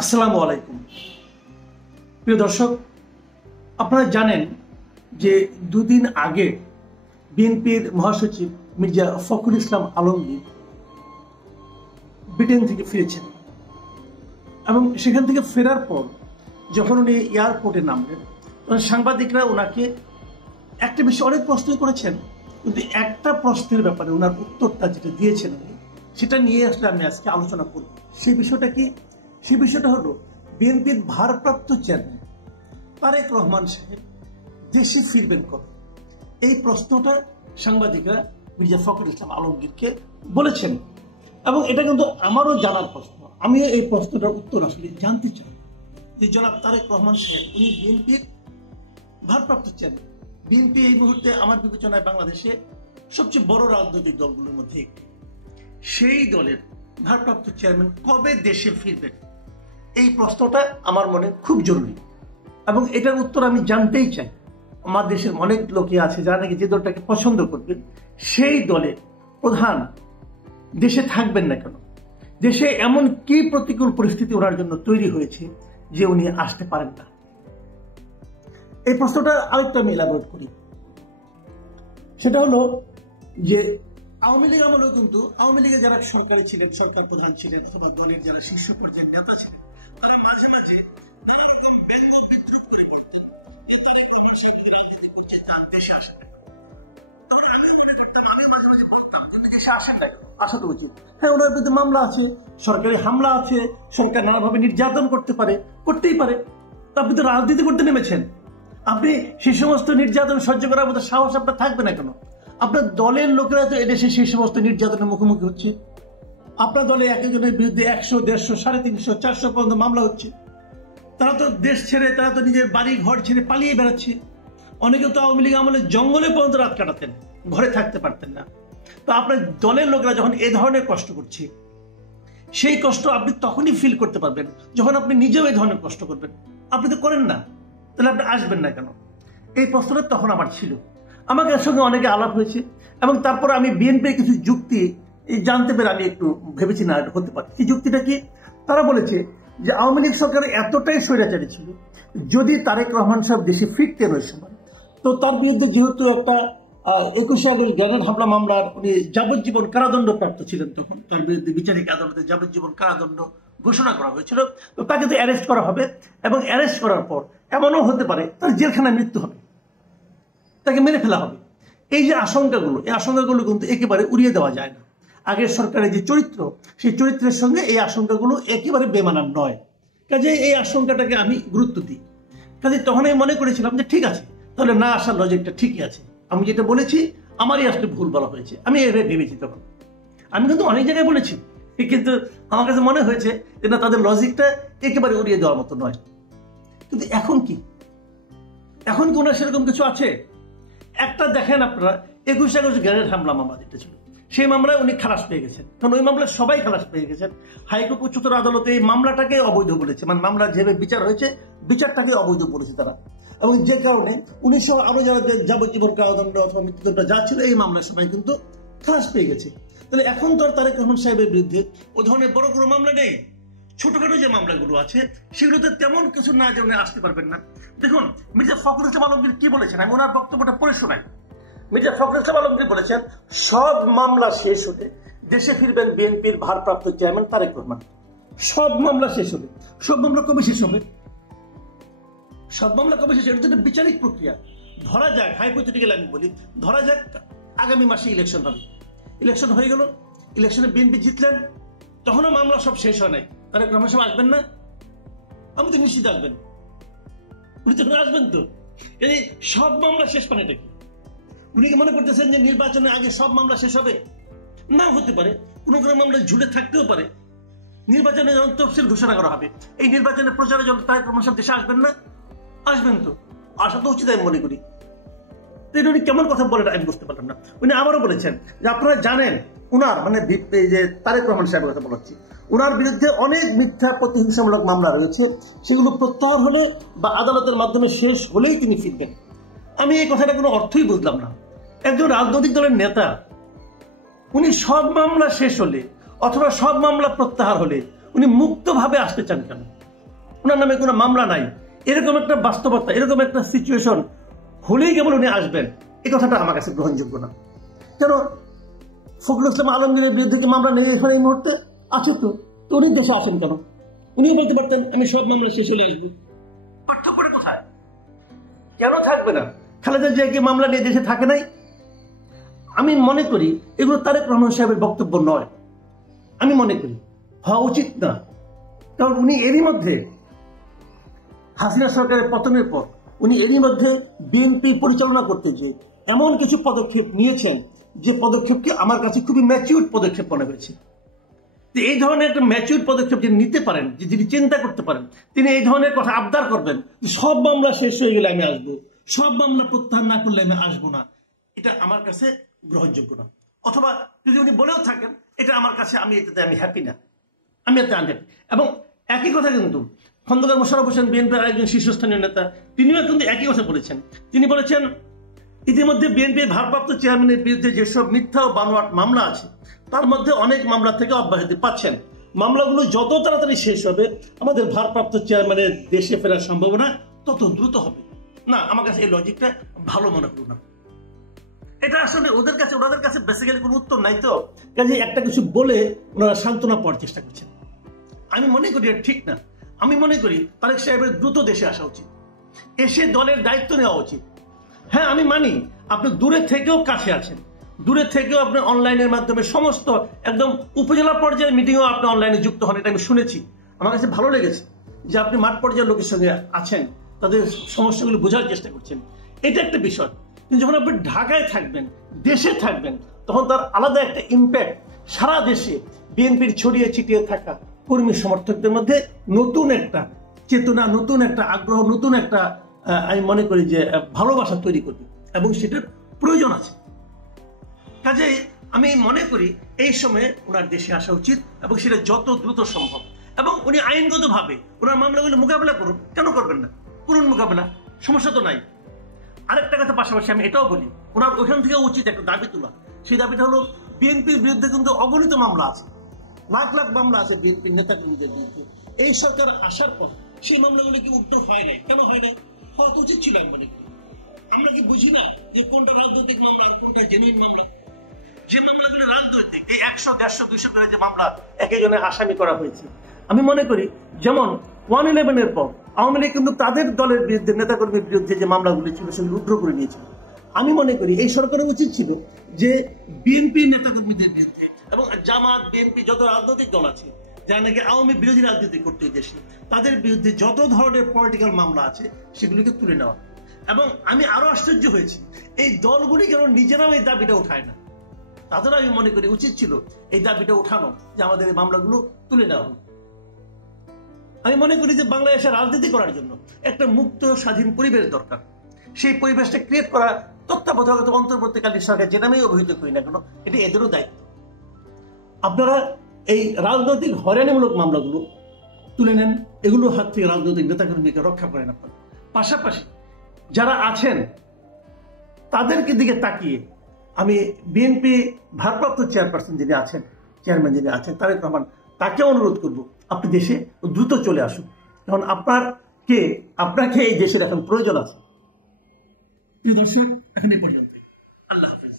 আসসালামু আলাইকুম প্রিয় দর্শক, আপনারা জানেন যে দুদিন আগে বিএনপির মহাসচিব মির্জা ফখরুল ইসলাম আলমগীর ব্রিটেন থেকে ফিরেছেন এবং সেখান থেকে ফেরার পর যখন উনি এয়ারপোর্টে নামলেন তখন সাংবাদিকরা ওনাকে একটা বিষয়ে অনেক প্রশ্ন করেছেন, কিন্তু একটা প্রশ্নের ব্যাপারে ওনার উত্তরটা যেটা দিয়েছেন উনি, সেটা নিয়ে আসলে আমি আজকে আলোচনা করব। সেই বিষয়টা কি? সেই বিষয়টা হলো বিএনপির ভারপ্রাপ্ত চেয়ারম্যান তারেক রহমান সাহেব দেশে ফিরবেন কবে। এই প্রশ্নটা সাংবাদিকরা মির্জা ফখরুল ইসলাম আলমগীরকে বলেছেন এবং এটা কিন্তু আমারও জানার প্রশ্ন। আমিও এই প্রশ্নটার উত্তর আসলে জানতে চাই যে জনাব তারেক রহমান সাহেব উনি বিএনপির ভারপ্রাপ্ত চেয়ারম্যান। বিএনপি এই মুহূর্তে আমার বিবেচনায় বাংলাদেশে সবচেয়ে বড় রাজনৈতিক দলগুলোর মধ্যে একটি। সেই দলের ভারপ্রাপ্ত চেয়ারম্যান কবে দেশে ফিরবেন, এই প্রশ্নটা আমার মনে খুব জরুরি এবং এটার উত্তর আমি জানতেই চাই। আমার দেশের অনেক লোকই আছে যারা নাকি যে দলটাকে পছন্দ করবেন সেই দলের প্রধান দেশে থাকবেন না কেন, দেশে এমন কি প্রতিকূল পরিস্থিতি ওনার জন্য তৈরি হয়েছে যে উনি আসতে পারেন না। এই প্রশ্নটা আরেকটু আমি এলাবোরেট করি। সেটা হলো যে আওয়ামী লীগ আমলেও কিন্তু আওয়ামী লীগের যারা সরকারে ছিলেন, সরকার প্রধান ছিলেন, দলের যারা শীর্ষ পর্যায়ের নেতা ছিলেন, তারা মাঝে মাঝে নানা রকম ব্যঙ্গ বিদ্রুপ করে করতেন যে তারেক রহমান সাহেব রাজনীতি করছে, তার দেশে আসেন না। তখন আমিও মনে করতাম, আমিও মাঝে মাঝে বলতাম যে দেশে আসেন না, আসা তো উচিত। হ্যাঁ, ওনার বিরুদ্ধে মামলা আছে, সরকারি হামলা আছে, সরকার নানাভাবে নির্যাতন করতে পারে, করতেই পারে। আপনি তো রাজনীতি করতে নেমেছেন, আপনি সেই সমস্ত নির্যাতন সহ্য করার মতো সাহস আপনার থাকবে না কেন? আপনার দলের লোকেরা তো এদেশে সেই সমস্ত নির্যাতনের মুখোমুখি হচ্ছে। আপনার দলে একজনের বিরুদ্ধে 100, 150, 350, 400 পর্যন্ত মামলা হচ্ছে। তারা তো দেশ ছেড়ে, তারা তো নিজের বাড়ি ঘর ছেড়ে পালিয়ে বেড়াচ্ছে। অনেকে তো আওয়ামী লীগ আমলে জঙ্গলে পর্যন্ত রাত কাটাতেন, ঘরে থাকতে পারতেন না। তো আপনার দলের লোকেরা যখন এ ধরনের কষ্ট করছে, সেই কষ্ট আপনি তখনই ফিল করতে পারবেন যখন আপনি নিজেও এই ধরনের কষ্ট করবেন। আপনি তো করেন না, তাহলে আপনি আসবেন না কেন? এই প্রশ্নটা তখন আমার ছিল। আমাকে এর সঙ্গে অনেকে আলাপ হয়েছে এবং তারপরে আমি বিএনপির কিছু যুক্তি জানতে পেরে আমি একটু ভেবেছি না হতে পারে। এই যুক্তিটা কি? তারা বলেছে যে আওয়ামী লীগ সরকার এতটাই স্বৈরাচারী ছিল, যদি তারেক রহমান সাহেব দেশে ফিরতেন ওই সময়, তো তার বিরুদ্ধে যেহেতু একটা 21 আগস্ট গ্রেনেড হামলা মামলার উনি যাবজ্জীবন কারাদণ্ড প্রাপ্ত ছিলেন, তখন তার বিরুদ্ধে বিচারিক আদালতে যাবজ্জীবন কারাদণ্ড ঘোষণা করা হয়েছিল। তো তাকে তো অ্যারেস্ট করা হবে এবং অ্যারেস্ট করার পর এমনও হতে পারে তার জেলখানায় মৃত্যু হবে, তাকে মেরে ফেলা হবে। এই যে আশঙ্কাগুলো, এই আশঙ্কাগুলো কিন্তু একেবারে উড়িয়ে দেওয়া যায় না। আগের সরকারের যে চরিত্র, সেই চরিত্রের সঙ্গে এই আশঙ্কাগুলো একেবারে বেমানান নয়। কাজে এই আশঙ্কাটাকে আমি গুরুত্ব দিই। কাজে তখন আমি মনে করেছিলাম যে ঠিক আছে, তাহলে না আসার লজিকটা ঠিকই আছে। আমি যেটা বলেছি আমারই আসলে ভুল বলা হয়েছে, আমি এভাবে ভেবেছি। তখন আমি কিন্তু অনেক জায়গায় বলেছি, কিন্তু আমার কাছে মনে হয়েছে যে না, তাদের লজিকটা একেবারে উড়িয়ে দেওয়ার মতো নয়। কিন্তু এখন কি, এখন কি ওনার সেরকম কিছু আছে? একটা দেখেন আপনারা, 21 আগস্ট গ্রেনেড হামলা মামলা যেটা ছিল, সেই মামলায় উনি খালাস পেয়ে গেছেন। কারণ ওই মামলায় সবাই খালাস পেয়ে গেছেন। হাইকোর্ট, উচ্চতর আদালতে এই মামলাটাকে অবৈধ বলেছে, মানে মামলার যেভাবে বিচার হয়েছে, বিচারটাকে অবৈধ বলেছে তারা। এবং যে কারণে 1900 আরো যারা যাবজ্জীবন কারাদণ্ড অথবা মৃত্যুদণ্ড যা ছিল, এই মামলার সবাই কিন্তু খালাস পেয়ে গেছে। তাহলে এখন তো আর তারেক রহমান সাহেবের বিরুদ্ধে ওই ধরনের বড় কোনো মামলা নেই। ছোটখাটো যে মামলাগুলো আছে সেগুলোতে তেমন কিছু না যে উনি আসতে পারবেন না। দেখুন মির্জা ফখরুল ইসলাম আলমগীর কি বলেছেন, আমি ওনার বক্তব্যটা পড়ে শোনাই। মির্জা ফখরুল ইসলাম আলমগীর বলেছেন, সব মামলা শেষ হলে দেশে ফিরবেন বিএনপির ভারপ্রাপ্ত চেয়ারম্যান তারেক রহমান। সব মামলা শেষ হবে। সব মামলা কবে শেষ হবে? সব মামলা কবে শেষ হবে? এটা বিচারিক প্রক্রিয়া। ধরা যাক, হাইপোথেটিক্যাল আমি বলি, ধরা যাক আগামী মাসে ইলেকশন হবে। ইলেকশন হয়ে গেল, ইলেকশনে বিএনপি জিতলেন, তখনও মামলা সব শেষ হয় নাই। তারেক রহমান সাহেব আসবেন না? আমি তো নিশ্চিত আসবেন। উনি তো আসবেন। তো এই সব মামলা শেষ মানে এটা কি? উনি কি মনে করতেছেন যে নির্বাচনের আগে সব মামলা শেষ হবে? না, হতে পারে কোনো কোনো মামলা ঝুলে থাকতেও পারে। নির্বাচনে যখন তফসিল ঘোষণা করা হবে, এই নির্বাচনের প্রচারের জন্য তারেক রহমান সাহেব দেশে আসবেন না? আসবেন। তো আসা তো উচিত আমি মনে করি। উনি কেমন কথা বলেন আমি বুঝতে পারলাম না। উনি আবারও বলেছেন যে আপনারা জানেন উনার, মানে যে তারেক রহমান সাহেবের কথা বলাচ্ছি, উনার বিরুদ্ধে অনেক মিথ্যা প্রতিহিংসামূলক মামলা রয়েছে, সেগুলো প্রত্যাহার হলে বা আদালতের মাধ্যমে শেষ হলেই তিনি ফিরবেন। আমি এই কথাটা কোনো অর্থই বুঝলাম না। একজন রাজনৈতিক দলের নেতা, উনি সব মামলা শেষ হলে অথবা সব মামলা প্রত্যাহার হলে উনি মুক্তভাবে আসতে চান কেন? ওনার নামে কোনো মামলা নাই, এরকম একটা বাস্তবতা, এরকম একটা সিচুয়েশন হলেই কেবল উনি আসবেন, এই কথাটা আমার কাছে গ্রহণযোগ্য না। কেন ফখরুল ইসলাম আলমগীরের বিরুদ্ধে কি মামলা নেই এই মুহূর্তে? আছে তো, উনি দেশে আসেন কেন? উনি বলতে পারতেন আমি সব মামলা শেষ হলে আসবো। পার্থক্যটা কোথায়? কেন থাকবে না? খালেদা জিয়া কি মামলা নিয়ে দেশে থাকে নাই? আমি মনে করি এগুলো তারেক রহমান সাহেবের বক্তব্য নয়, আমি মনে করি হওয়া উচিত না। কারণ উনি এরই মধ্যে হাসিনা সরকারের পতনের পর উনি এরই মধ্যে বিএনপি পরিচালনা করতে গিয়ে এমন কিছু পদক্ষেপ নিয়েছেন যে পদক্ষেপকে আমার কাছে খুবই ম্যাচিউর পদক্ষেপ মনে হয়েছে। এই ধরনের একটা ম্যাচিউর পদক্ষেপ যিনি নিতে পারেন, যিনি চিন্তা করতে পারেন, তিনি এই ধরনের কথা আবদার করবেন যে সব মামলা শেষ হয়ে গেলে আমি আসবো, সব মামলা প্রত্যাহার না করলে আমি আসবো না, এটা আমার কাছে গ্রহণযোগ্য না। অথবা যদি উনি বলেও থাকেন এটা আমার কাছে, আমি হ্যাপি না, আমি এতে আনহ্যাপি। এবং একই কথা কিন্তু খন্দকার মোশাররফ হোসেন বিএনপির আরেকজন শীর্ষস্থানীয় নেতা, তিনিও কিন্তু একই কথা বলেছেন। তিনি বলেছেন ইতিমধ্যে বিএনপির ভারপ্রাপ্ত চেয়ারম্যানের বিরুদ্ধে যেসব মিথ্যা ও বানোয়াট মামলা আছে তার মধ্যে অনেক মামলা থেকে অব্যাহতি পাচ্ছেন। মামলাগুলো যত তাড়াতাড়ি শেষ হবে আমাদের ভারপ্রাপ্ত চেয়ারম্যানের দেশে ফেরার সম্ভাবনা তত দ্রুত হবে। না, আমার কাছে এই লজিকটা ভালো মনে হলো না। এটা আসলে ওনাদের কাছে বেসিক্যালি কোনো উত্তর নাই, তো কাজে একটা কিছু বলে ওনারা সান্ত্বনা পাওয়ার চেষ্টা করছেন। আমি মনে করি এটা ঠিক না। আমি মনে করি তারেক সাহেবের দ্রুত দেশে আসা উচিত, এসে দলের দায়িত্ব নেওয়া উচিত। হ্যাঁ, আমি মানি আপনি দূরে থেকেও কাছে আছেন, দূরে থেকেও আপনি অনলাইনের মাধ্যমে সমস্ত একদম উপজেলা পর্যায়ের মিটিংও আপনি অনলাইনে যুক্ত হন, এটা আমি শুনেছি। আমার কাছে ভালো লেগেছে যে আপনি মাঠ পর্যায়ের লোকের সঙ্গে আছেন, তাদের সমস্যাগুলো বোঝার চেষ্টা করছেন, এটা একটা বিষয়। কিন্তু যখন আপনি ঢাকায় থাকবেন, দেশে থাকবেন, তখন তার আলাদা একটা ইম্প্যাক্ট সারা দেশে বিএনপির ছড়িয়ে ছিটিয়ে থাকা কর্মী সমর্থকদের মধ্যে নতুন একটা চেতনা, নতুন একটা আগ্রহ, নতুন একটা আমি মনে করি যে ভালোবাসা তৈরি করবে, এবং সেটার প্রয়োজন আছে। কাজেই আমি মনে করি এই সময়ে ওনার দেশে আসা উচিত, এবং সেটা যত দ্রুত সম্ভব। এবং উনি আইনগতভাবে ওনার মামলাগুলো মোকাবেলা করুন, কেন করবেন না? করুন মোকাবেলা, সমস্যা তো নাই। আরেকটা কথা পাশাপাশি আমি এটাও বলি, ওনার ওখান থেকে উচিত একটা দাবি তোলা। সেই দাবিটা হলো বিএনপির বিরুদ্ধে কিন্তু অগণিত মামলা আছে, লাখ লাখ মামলা আছে বিএনপির নেতাকর্মীদের বিরুদ্ধে। এই সরকার আসার পর সেই মামলাগুলো কি উত্তর হয় নাই? কেন হয় নাই? হওয়া উচিত ছিল। আমরা কি বুঝি না যে কোনটা রাজনৈতিক মামলা আর কোনটা জেনুইন মামলা? যে মামলাগুলো রাজনৈতিক, এই 100, 150, 200 করে যে মামলা একজনের আসামি করা হয়েছে, আমি মনে করি যেমন 111-এর পর আওয়ামী লীগ কিন্তু তাদের দলের বিরুদ্ধে, নেতাকর্মীর বিরুদ্ধে যে মামলাগুলি ছিল সেগুলো উদ্র করে নিয়েছিল। আমি মনে করি এই সরকারের উচিত ছিল যে বিএনপি নেতাকর্মীদের বিরুদ্ধে এবং জামাত, বিএনপি যত রাজনৈতিক দল আছে যারা নাকি আওয়ামী বিরোধী রাজনীতি করতে দেশে, তাদের বিরুদ্ধে যত ধরনের পলিটিক্যাল মামলা আছে সেগুলিকে তুলে নেওয়া। এবং আমি আরো আশ্চর্য হয়েছি এই দলগুলি কেন নিজেরাও এই দাবিটা উঠায় না। তাদের আমি মনে করি উচিত ছিল এই দাবিটা উঠানো যে আমাদের এই মামলাগুলো তুলে নেওয়া হোক। আমি মনে করি যে বাংলাদেশে রাজনীতি করার জন্য একটা মুক্ত স্বাধীন পরিবেশ দরকার। সেই পরিবেশটা ক্রিয়েট করা তত্ত্বাবধায়ক অন্তর্বর্তীকালীন সরকার যে নামেই অভিহিত করি না কেন, এটা এদেরও দায়িত্ব। আপনারা এই রাজনৈতিক হয়রানিমূলক মামলাগুলো তুলে নেন, এগুলো হাত থেকে রাজনৈতিক নেতাকর্মীকে রক্ষা করেন আপনারা। পাশাপাশি যারা আছেন তাদেরকে দিকে তাকিয়ে আমি বিএনপি ভারপ্রাপ্ত চেয়ারপারসন যিনি আছেন, চেয়ারম্যান যিনি আছেন তারেক রহমান, তাকে অনুরোধ করব আপনি দেশে দ্রুত চলে আসুন। কারণ আপনাকে এই দেশের এখন প্রয়োজন আছে। প্রিয় দর্শক, এখন এই পর্যন্ত। আল্লাহ হাফিজ।